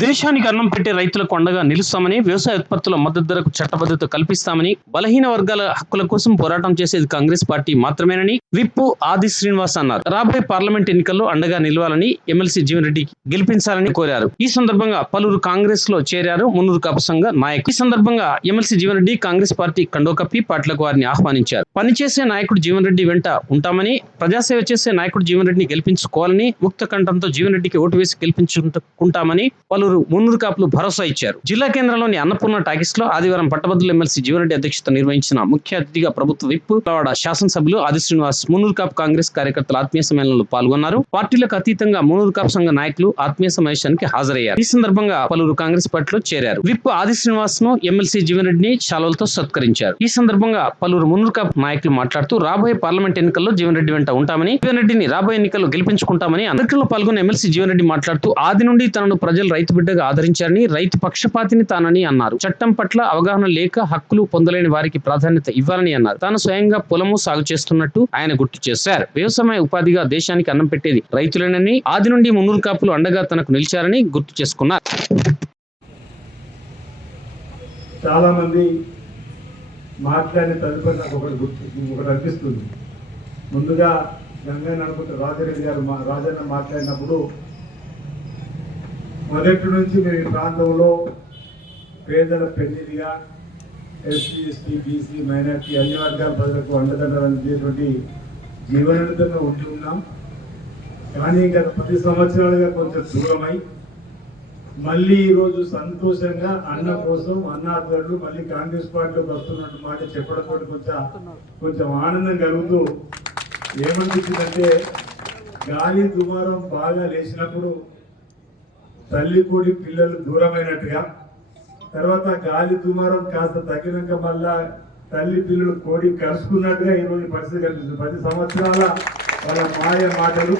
దేశానికి అన్నం పెట్టే రైతులకు అండగా నిలుస్తామని వ్యవసాయ ఉత్పత్తుల మద్దతు ధరకు చట్టబద్ధత కల్పిస్తామని బలహీన వర్గాల హక్కుల కోసం పోరాటం చేసేది కాంగ్రెస్ పార్టీ మాత్రమేనని విప్పు ఆది శ్రీనివాస్ అన్నారు. రాబోయే పార్లమెంట్ ఎన్నికల్లో అండగా నిలవాలని ఎమ్మెల్సీ జీవన్ రెడ్డి గెలిపించాలని కోరారు. ఈ సందర్భంగా పలువురు కాంగ్రెస్లో చేరారు మున్నూరు కాపు సంఘ నాయకులు. ఈ సందర్భంగా ఎమ్మెల్సీ జీవన్ రెడ్డి కాంగ్రెస్ పార్టీ కండోకప్పి కప్పి పార్టీలకు వారిని ఆహ్వానించారు. పనిచేసే నాయకుడు జీవన్ రెడ్డి వెంట ఉంటామని ప్రజాసేవ చేసే నాయకుడు జీవన్ రెడ్డిని గెలిపించుకోవాలని ముక్త కంఠంతో జీవన్ రెడ్డికి ఓటు వేసి గెలిపించుకుంటామని పలువురు మున్నూరు కాపులు భరోసా ఇచ్చారు. జిల్లా కేంద్రంలోని అన్నపూర్ణ టాకీస్లో ఆదివారం పట్టభద్రుల ఎమ్మెల్సీ జీవన్ రెడ్డి అధ్యక్షత నిర్వహించిన ముఖ్య అతిథిగా ప్రభుత్వ విప్ లవాడ శాసనసభ్యులు ఆది శ్రీనివాస్ మున్నూరు కాపు కాంగ్రెస్ కార్యకర్తల ఆత్మీయ సమ్మేళనంలో పాల్గొన్నారు. పార్టీలకు అతీతంగా మున్నూరు కాపు సంఘ నాయకులు ఆత్మీయ సమావేశానికి హాజరయ్యారు. ఈ సందర్భంగా పలువురు కాంగ్రెస్ పార్టీలో చేరారు. విప్ ఆది శ్రీనివాస్ను ఎమ్మెల్సీ జీవన్ రెడ్డిని శాలువలతో సత్కరించారు. ఈ సందర్భంగా పలువురు మున్నూరు కాపు నాయకులు మాట్లాడుతూ రాబోయే పార్లమెంట్ ఎన్నికల్లో జీవన్ రెడ్డి వెంట ఉంటామని జీవన్ రెడ్డిని రాబోయే ఎన్నికల్లో గెలిపించుకుంటామని అందరిలో పాల్గొన్న ఎమ్మెల్సీ జీవన్ రెడ్డి మాట్లాడుతూ ఆది నుండి తనను ప్రజలు రైతు బిడ్డగా ఆదరించారని రైతు పక్షపాతిని తానని అన్నారు. చట్టం పట్ల అవగాహన లేక హక్కులు పొందలేని వారికి ప్రాధాన్యత ఇవ్వాలని అన్నారు. తాను స్వయంగా పొలము సాగు చేస్తున్నట్టు ఆయన గుర్తు చేశారు. వ్యవసాయ ఉపాధిగా దేశానికి అన్నం పెట్టేది రైతులేనని ఆది నుండి మున్నూరు కాపులు అండగా తనకు నిలిచారని గుర్తు చేసుకున్నారు. చాలా మంది మాట్లాడిన తదుపరి నాకు ఒకటి గుర్తు ఒకటి అనిపిస్తుంది. ముందుగా గంగా నడుపుతూ రాజారెడ్డి గారు మా రాజన్న మాట్లాడినప్పుడు మొదటి నుంచి మేము ఈ ప్రాంతంలో పేదల పెళ్ళిగా ఎస్సీ ఎస్టీ బీసీ మైనార్టీ అన్ని వర్గాల ప్రజలకు అండదండలు అందించేటువంటి ఉంటున్నాం. కానీ గత పది సంవత్సరాలుగా కొంచెం దూరమై మళ్ళీ ఈరోజు సంతోషంగా అన్న కోసం అన్న మళ్ళీ కాంగ్రెస్ పార్టీలోకి వస్తున్నట్టు మాట చెప్పడంతో కొంచెం కొంచెం ఆనందం కలుగుతూ ఏమనిపించిందంటే గాలి దుమారం బాగా లేచినప్పుడు తల్లి కూడి పిల్లలు దూరమైనట్టుగా తర్వాత గాలి దుమారం కాస్త తగ్గినాక మళ్ళా తల్లి పిల్లలు కోడి కలుసుకున్నట్టుగా ఈరోజు పరిస్థితి కనిపిస్తుంది. పది సంవత్సరాల వాళ్ళ మాయ మాటలు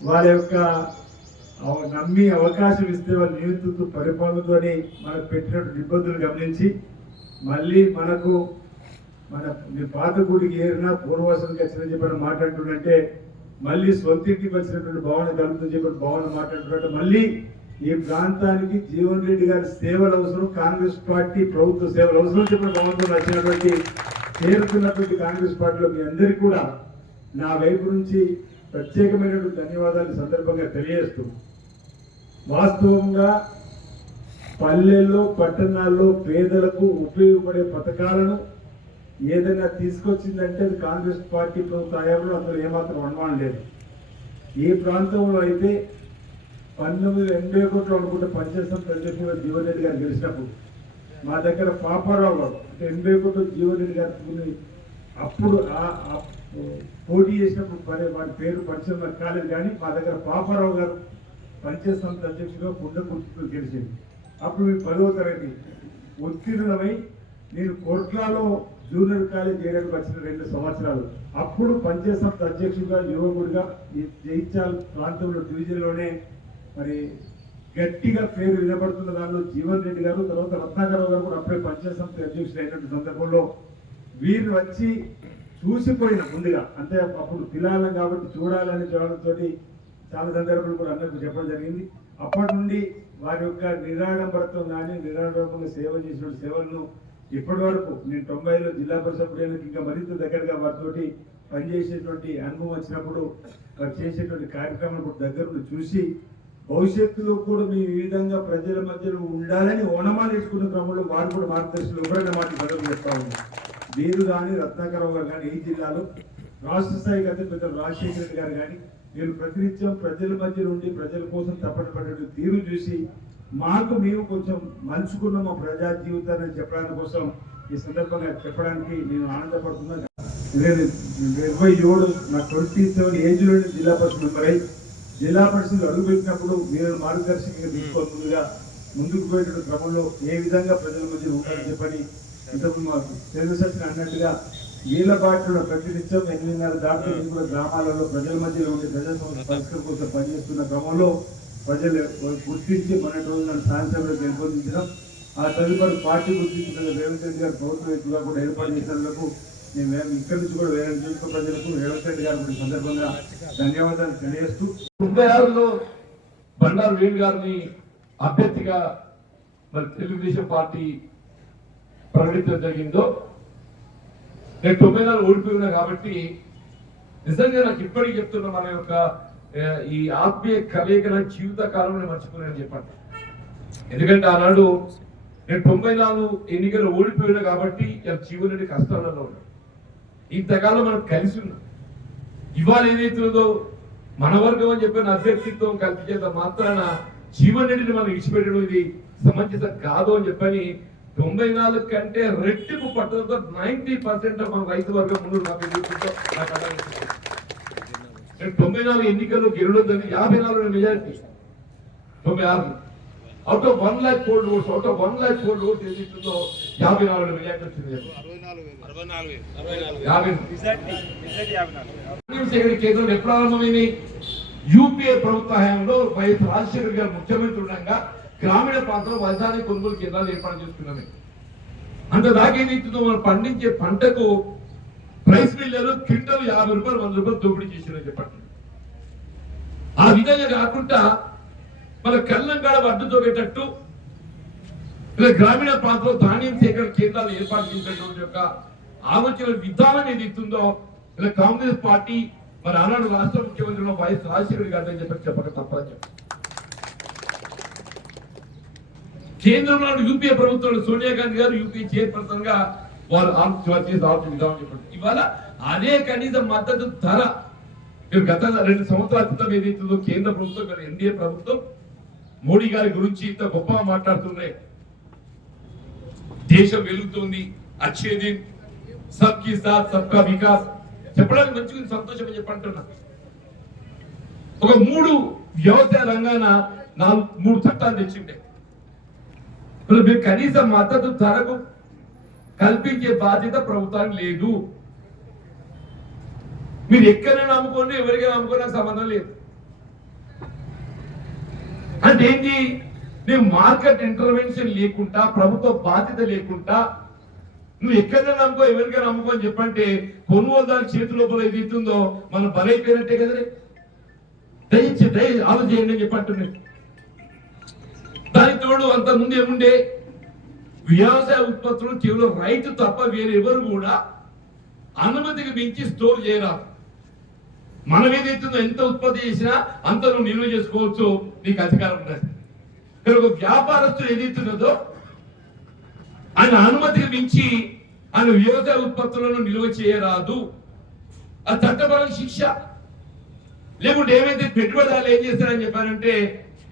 వారి యొక్క నమ్మి అవకాశం ఇస్తే వాళ్ళు పరిపాలనతో పరిపాలనతోని మనకు పెట్టినటువంటి ఇబ్బందులు గమనించి మళ్ళీ మనకు మన మీ పాత గుడికి ఏరినా పూర్వవాసానికి వచ్చిందని చెప్పి మాట్లాడుతుంటే మళ్ళీ సొంత ఇంటికి వచ్చినటువంటి భావన కలుగుతుందని చెప్పి భావన మాట్లాడుతుంటే మళ్ళీ ఈ ప్రాంతానికి జీవన్ రెడ్డి గారి సేవలు అవసరం కాంగ్రెస్ పార్టీ ప్రభుత్వ సేవలు అవసరం చెప్పిన భావనతో వచ్చినటువంటి చేరుతున్నటువంటి కాంగ్రెస్ పార్టీలో మీ అందరికీ కూడా నా వైపు నుంచి ప్రత్యేకమైనటువంటి ధన్యవాదాలు సందర్భంగా తెలియజేస్తూ వాస్తవంగా పల్లెల్లో పట్టణాల్లో పేదలకు ఉపయోగపడే పథకాలను ఏదైనా తీసుకొచ్చిందంటే అది కాంగ్రెస్ పార్టీ ప్రభుత్వ హయాంలో అందులో ఏమాత్రం అనుమానం లేదు. ఈ ప్రాంతంలో అయితే పంతొమ్మిది ఎనభై ఒకటిలో అనుకుంటే పనిచేస్తాం ప్రజలు జీవన్రెడ్డి గారు గెలిచినప్పుడు మా దగ్గర పాపారావు గారు అంటే ఎనభై ఒకటిలో జీవన్రెడ్డి గారు అప్పుడు పోటీ చేసినప్పుడు మరి వాడి పేరు పరిచయం కాలేదు కానీ మా దగ్గర పాపారావు గారు పంచాయత్ సంస్థ అధ్యక్షుడిగా పుండ గుర్తుకు గెలిచింది. అప్పుడు మీ పదవ తరగతి ఉత్తీర్ణమై నేను కోట్లాలో జూనియర్ కాలేజ్ చేయడానికి వచ్చిన రెండు సంవత్సరాలు. అప్పుడు పంచాయత్ సంస్థ అధ్యక్షుడిగా యువకుడిగా ఈ ప్రాంతంలో డివిజన్లోనే మరి గట్టిగా పేరు వినబడుతున్న దానిలో జీవన్ రెడ్డి గారు తర్వాత రత్నాకరావు గారు కూడా అప్పుడే పంచాయత్ సంస్థ అధ్యక్షుడు అయినటువంటి సందర్భంలో వీరు వచ్చి చూసిపోయిన ముందుగా. అంటే అప్పుడు పిల్లలం కాబట్టి చూడాలని చూడడంతో చాలా సందర్భాలు కూడా అందరికీ చెప్పడం జరిగింది. అప్పటి నుండి వారి యొక్క నిరాడంబరత్వం కానీ నిరాడంబరంగా సేవ చేసిన సేవలను ఇప్పటి వరకు నేను తొంభైలో జిల్లా పరిషత్ ఇంకా మరింత దగ్గరగా వారితోటి పనిచేసేటువంటి అనుభవం వచ్చినప్పుడు వారు చేసేటువంటి కార్యక్రమాలు దగ్గర చూసి భవిష్యత్తులో కూడా మేము ఈ విధంగా ప్రజల మధ్యలో ఉండాలని ఓనమాలు వేసుకున్న క్రమంలో వారు కూడా మార్గదర్శకులు ఎవరైనా మాట సందర్భం చెప్తా ఉన్నారు. కానీ రత్నాకరావు గారు కానీ ఈ జిల్లాలో రాష్ట్ర స్థాయి అధిపతి పెద్ద రాజశేఖర రెడ్డి గారు కానీ మీరు ప్రతినిత్యం ప్రజల మధ్య నుండి ప్రజల కోసం తప్పని పడ్డ తీరు చూసి మాకు మేము కొంచెం మలుచుకున్న మా ప్రజా జీవితాన్ని చెప్పడానికి కోసం ఈ సందర్భంగా చెప్పడానికి నేను ఆనందపడుతున్నాను నేను ఇరవై ఏడు నా ట్వంటీ సెవెన్ ఏజ్లో జిల్లా పరిషత్ మెంబర్ అయి జిల్లా పరిషత్ అడుగుపెట్టినప్పుడు మీరు మార్గదర్శకంగా తీసుకోవాలి ముందుగా ముందుకు పోయేటువంటి క్రమంలో ఏ విధంగా ప్రజల మధ్య ఉంటారని చెప్పని ఇంతకుముందు తెలుగు అన్నట్టుగా వీళ్ళ బాటలో ప్రతినిత్యం ఎనిమిదిన్నర దాటి కూడా గ్రామాలలో ప్రజల మధ్యలో ఉండే సమస్య పరిష్కారం కోసం పనిచేస్తున్న క్రమంలో ప్రజలు గుర్తించి మన రోజు నన్ను సాయంత్రంలో గెలుపొందించడం ఆ తదుపరి పార్టీ గుర్తించిన రేవంత్ రెడ్డి గారు ప్రభుత్వ వ్యక్తులుగా కూడా ఏర్పాటు చేసినందుకు నేను వే- ఇక్కడి నుంచి కూడా వేరే నియోజక ప్రజలకు రేవంత్ రెడ్డి గారు సందర్భంగా ధన్యవాదాలు తెలియజేస్తూ ముప్పై ఆరులో బండారు వేణు గారిని అభ్యర్థిగా మరి తెలుగుదేశం పార్టీ ప్రకటించడం జరిగిందో నేను తొమ్మిది నెలలు ఉన్నా కాబట్టి నిజంగా నాకు ఇప్పటికీ చెప్తున్నా మన యొక్క ఈ ఆత్మీయ కలయిక నా జీవిత కాలంలో మర్చిపోలేని చెప్పండి. ఎందుకంటే ఆనాడు నేను తొంభై నాలుగు ఎన్నికలు ఓడిపోయినా కాబట్టి ఇలా జీవనుడి కష్టాలలో ఉన్నాం ఇంతకాలం మనం కలిసి ఉన్నాం. ఇవాళ ఏదైతుందో మన వర్గం అని చెప్పిన అభ్యర్థిత్వం కల్పించేంత మాత్రాన జీవన్ రెడ్డిని మనం ఇచ్చిపెట్టడం ఇది సమంజసం కాదు అని చెప్పని తొంభై నాలుగు కంటే రెట్టింపు పట్టుదలతో నైన్టీ పర్సెంట్ మన రైతు వర్గం ముందు నాకు తొంభై నాలుగు ఎన్నికల్లో గెలవడం యాభై నాలుగు మెజారిటీ తొంభై ఆరు. Out of one lakh four votes out of one lakh four votes ఏదైతుందో యాభై నాలుగు మెజారిటీ వచ్చింది కేంద్రం ఎప్పుడు ప్రారంభమైంది? యూపీఏ ప్రభుత్వ హయాంలో వైఎస్ రాజశేఖర్ గారు ముఖ్యమంత్రి ఉండగా గ్రామీణ ప్రాంతంలో వ్యవసాయ కొనుగోలు కేంద్రాలు ఏర్పాటు చేసుకున్నామే. అంత దాకే నీతితో మనం పండించే పంటకు ప్రైస్ మిల్లర్ క్వింటల్ యాభై రూపాయలు వంద రూపాయలు దోపిడీ చేశారని చెప్పండి. ఆ విధంగా కాకుండా మన కళ్ళంగాడ అడ్డుతో పెట్టట్టు ఇలా గ్రామీణ ప్రాంతంలో ధాన్యం సేకరణ కేంద్రాలు ఏర్పాటు చేసినటువంటి యొక్క ఆలోచన విధానం ఏది ఇస్తుందో ఇలా కాంగ్రెస్ పార్టీ మరి ఆనాడు రాష్ట్ర ముఖ్యమంత్రి వైఎస్ రాజశేఖర్ గారు అని చెప్పి చెప్పక తప్పని చెప్పారు కేంద్రంలో యూపీఏ ప్రభుత్వంలో సోనియా గాంధీ గారు యూపీఏ చైర్పర్సన్గా వాళ్ళు ఆలోచన వారు చేసి ఇవాళ అదే కనీస మద్దతు ధర. మీరు గత రెండు సంవత్సరాల క్రితం ఏదైతుందో కేంద్ర ప్రభుత్వం ఎన్డీఏ ప్రభుత్వం మోడీ గారి గురించి ఇంత గొప్పగా మాట్లాడుతున్నాయి. దేశం వెలుగుతుంది. అచ్చేది సబ్కి సాత్ సబ్కా వికాస్. చెప్పడానికి మంచి సంతోషం అని చెప్పి ఒక మూడు వ్యవసాయ రంగాన నాలుగు మూడు చట్టాలు తెచ్చిండే. మీరు కనీసం మద్దతు ధరకు కల్పించే బాధ్యత ప్రభుత్వానికి లేదు. మీరు ఎక్కడైనా నమ్ముకోండి ఎవరికైనా నమ్ముకోవడానికి సంబంధం లేదు. అంటే ఏంటి? నేను మార్కెట్ ఇంటర్వెన్షన్ లేకుండా ప్రభుత్వ బాధ్యత లేకుండా నువ్వు ఎక్కడైనా నమ్ముకో ఎవరికైనా నమ్ముకో అని చెప్పంటే కొనుగోలుదారు చేతి లోపల ఏది ఇస్తుందో మనం బలైపోయినట్టే కదనే దయచి దయ ఆలోచన అని చెప్పంటున్నాను. దానికి తోడు అంత ముందు ఏముండే వ్యవసాయ ఉత్పత్తులు కేవలం రైతు తప్ప వేరెవరు కూడా అనుమతికి మించి స్టోర్ చేయరాదు. మనం ఏదైతుందో ఎంత ఉత్పత్తి చేసినా అంత నువ్వు నిల్వ చేసుకోవచ్చు నీకు అధికారం ఉండదు. ఇక్కడ ఒక వ్యాపారస్తుడు ఏదైతున్నదో ఆయన అనుమతికి మించి ఆయన వ్యవసాయ ఉత్పత్తులను నిల్వ చేయరాదు. ఆ చట్టపరమైన శిక్ష. లేకుంటే ఏమైతే పెట్టుబడిదారులు ఏం చేస్తారని చెప్పారంటే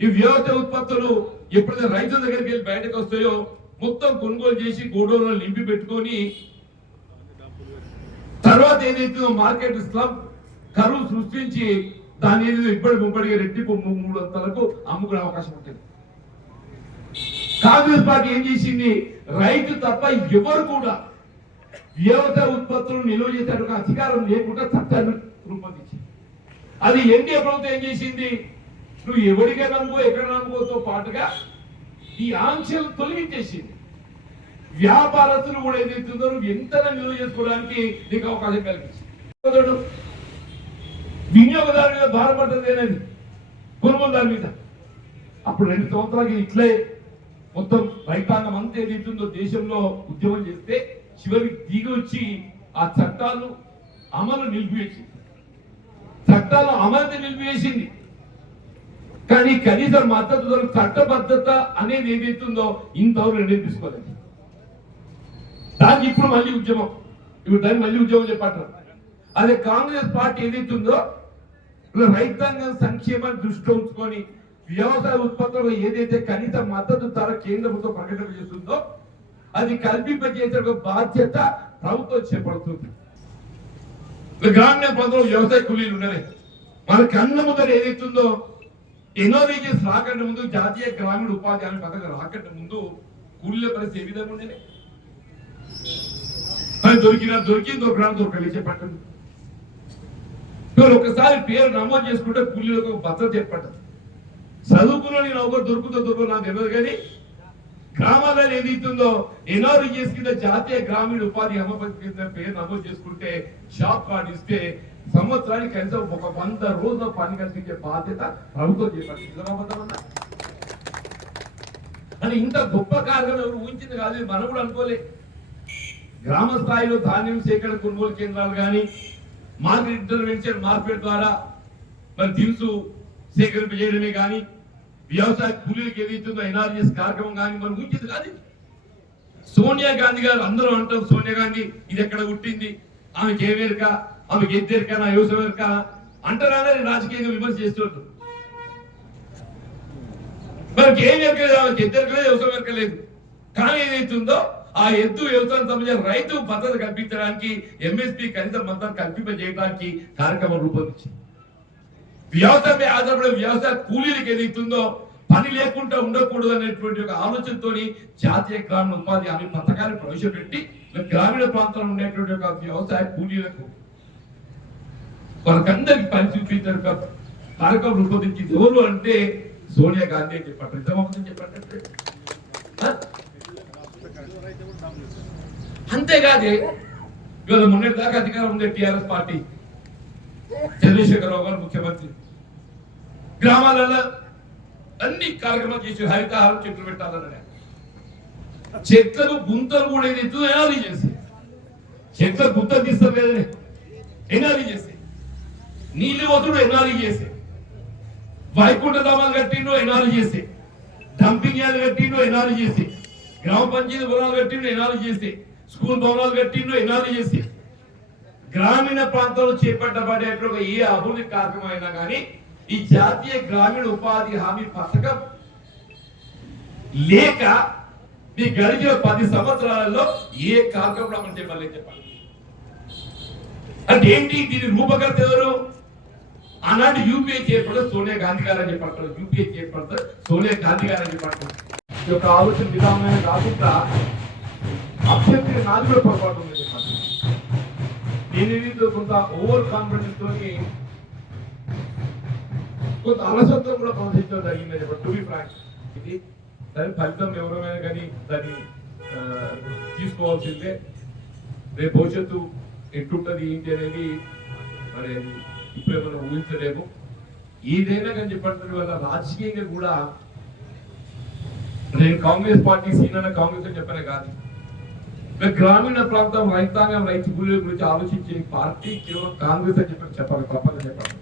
ఈ వ్యవసాయ ఉత్పత్తులు ఎప్పుడైతే రైతుల దగ్గరికి వెళ్ళి బయటకు వస్తాయో మొత్తం కొనుగోలు చేసి గోడౌన్లో నింపి పెట్టుకొని తర్వాత ఏదైతే మార్కెట్ స్లబ్ కరువు సృష్టించి దాని ఏదో ఇబ్బడి ముబ్బడిగా రెట్టింపు మూడు వందలకు అమ్ముకునే అవకాశం ఉంటుంది. కాంగ్రెస్ పార్టీ ఏం చేసింది? రైతు తప్ప ఎవరు కూడా వ్యవసాయ ఉత్పత్తులను నిల్వ చేసేటువంటి అధికారం లేకుండా చట్టాన్ని రూపొందించింది. అది ఎన్డీఏ ప్రభుత్వం ఏం చేసింది? నువ్వు ఎవడిగా నమ్ముకో ఎక్కడ నమ్ముకోతో పాటుగా ఈ ఆంక్షలు తొలగించేసింది. వ్యాపారస్తులు కూడా ఏదైతుందో నువ్వు ఎంత నిలువ చేసుకోవడానికి నీకు అవకాశం కల్పించింది. వినియోగదారు మీద భారపడ్డదేనని కొనుగోలుదారు మీద. అప్పుడు రెండు సంవత్సరాలకి ఇట్లే మొత్తం రైతాంగం అంతా ఏదైతుందో దేశంలో ఉద్యమం చేస్తే చివరికి దిగి వచ్చి ఆ చట్టాలు అమలు నిలిపివేసింది. చట్టాలు అమలు నిలిపివేసింది. కానీ కనీసం మద్దతు ధర చట్టబద్ధత అనేది ఏదైతుందో ఇంతవరకు నిర్ణయం తీసుకోలేదు దానికి ఇప్పుడు మళ్ళీ ఉద్యమం. ఇప్పుడు దాన్ని మళ్ళీ ఉద్యమం చెప్పారు అదే కాంగ్రెస్ పార్టీ ఏదైతుందో ఇలా రైతాంగం సంక్షేమాన్ని దృష్టిలో ఉంచుకొని వ్యవసాయ ఉత్పత్తులకు ఏదైతే కనీస మద్దతు ధర కేంద్ర ప్రభుత్వం ప్రకటన చేస్తుందో అది కల్పింపజేసే ఒక బాధ్యత ప్రభుత్వం చేపడుతుంది. గ్రామీణ ప్రాంతంలో వ్యవసాయ కూలీలు ఉన్నాయి మన కన్న ముందర ఏదైతుందో ఇన్నోవేషన్స్ రాకంటే ముందు జాతీయ గ్రామీణ ఉపాధి హామీ పథకం రాకంటే ముందు కూలీల పరిస్థితి ఏ విధంగా ఉండేది. అది దొరికినా దొరికి దొరకడానికి దొరకలే చెప్పండి మీరు ఒకసారి పేరు నమోదు చేసుకుంటే కూలీలకు ఒక భద్రత ఏర్పడ్డది. చదువుకున్న నేను ఒకరు దొరుకుతో దొరకదు నాకు తెలియదు కానీ గ్రామాలలో ఏదైతుందో ఎన్ఆర్ఈఎస్ కింద జాతీయ గ్రామీణ ఉపాధి హామీ కింద పేరు నమోదు చేసుకుంటే షాప్ కార్డు ఇస్తే సంవత్సరానికి కనీసం ఒక వంద రోజుల పని కల్పించే బాధ్యత ప్రభుత్వం చేపట్టి నిజమా అని ఇంత గొప్ప కార్యక్రమం ఎవరు ఊహించింది కాదు మనం కూడా అనుకోలే. గ్రామ స్థాయిలో ధాన్యం సేకరణ కొనుగోలు కేంద్రాలు కానీ మార్కెట్ ఇంటర్వెన్షన్ మార్కెట్ ద్వారా మరి దినుసు సేకరింప చేయడమే కానీ వ్యవసాయ కూలీలకు ఏదైతుందో ఎన్ఆర్ఎస్ కార్యక్రమం కానీ మనం ఊహించింది కాదు. సోనియా గాంధీ గారు అందరూ అంటాం సోనియా గాంధీ ఇది ఎక్కడ పుట్టింది? ఆమె ఏ ఆమెకి ఎద్దెరిక నా యువస అంటారా రాజకీయంగా విమర్శ చేస్తున్నారు మనకి ఏం ఎక్కలేదు ఆమెకి ఎద్దెరకలేదు వ్యవసాయం ఎక్కలేదు కానీ ఏదైతుందో ఆ ఎద్దు వ్యవసాయం సంబంధించిన రైతు భద్రత కల్పించడానికి ఎంఎస్పీ కనీస మద్దతు కల్పింపజేయడానికి కార్యక్రమం రూపొందించింది. వ్యవసాయ ఆధారపడే వ్యవసాయ కూలీలకు ఏదైతుందో పని లేకుండా ఉండకూడదు అనేటువంటి ఒక ఆలోచనతో జాతీయ గ్రామీణ ఉపాధి హామీ పథకాన్ని ప్రవేశపెట్టి గ్రామీణ ప్రాంతంలో ఉండేటువంటి ఒక వ్యవసాయ కూలీలకు వారికందరికి పని చూపించారు కార్యక్రమం రూపొందించింది ఎవరు అంటే సోనియా గాంధీ అని చెప్పారు నిజమవుతుందని చెప్పండి ఆ? అంతేకాదే ఇవాళ మొన్నటి దాకా అధికారం ఉండే టిఆర్ఎస్ పార్టీ చంద్రశేఖరరావు గారు ముఖ్యమంత్రి. గ్రామాలలో అన్ని కార్యక్రమాలు చేసి హరితహారం చెట్లు పెట్టాలని చెట్లకు గుంతలు కూడా ఏదైతే ఎనాలి చేసి చెట్ల గుంత తీస్తారు లేదని ఎనాలి చేసి నీళ్ళు వదుడు ఎన్ఆర్ఈ చేసే? వైకుంఠ ధామాలు కట్టిండు ఎన్ఆర్ఈ చేసే? డంపింగ్ యార్డ్ కట్టిండు ఎన్ఆర్ఈ చేసే? గ్రామ పంచాయతీ భవనాలు కట్టిండు ఎన్ఆర్ఈ చేసే? స్కూల్ భవనాలు కట్టిండు ఎన్ఆర్ఈ చేసే? గ్రామీణ ప్రాంతాల్లో చేపట్టబడేటువంటి ఏ అభివృద్ధి కార్యక్రమం అయినా కానీ ఈ జాతీయ గ్రామీణ ఉపాధి హామీ పథకం లేక మీ గడిచిన పది సంవత్సరాలలో ఏ కార్యక్రమం అమలు చెప్పాలి అంటే ఏంటి దీని రూపకర్త ఎవరు? ఆనాడు యూపీఏ చేపడతారు సోనియా గాంధీ గారు అని చెప్పారు. యూపీఏ చేపడతారు సోనియా గాంధీ గారు అని చెప్పారు. ఈ యొక్క ఆలోచన విధానమైన కాకుండా అభ్యర్థి నాది కూడా పొరపాటు ఉంది చెప్పండి నేను దీంతో కొంత ఓవర్ కాన్ఫిడెన్స్ తోని కొంత అలసత్వం కూడా ప్రదర్శించడం జరిగింది చెప్పారు. టు బి ఫ్రాంక్ ఇది దాని ఫలితం ఎవరైనా కానీ దాన్ని తీసుకోవాల్సిందే. రేపు భవిష్యత్తు ఎట్టుంటది ఏంటి అనేది మరి ఇప్పుడే మనం ఊహించలేము. ఏదైనా కానీ చెప్పండి వల్ల రాజకీయంగా కూడా నేను కాంగ్రెస్ పార్టీ సీనియర్ కాంగ్రెస్ అని చెప్పనే కాదు. గ్రామీణ ప్రాంతం రైతాంగం రైతు గురించి ఆలోచించే పార్టీ కేవలం కాంగ్రెస్ అని చెప్పి చెప్పాలి తప్పని చెప్పాలి.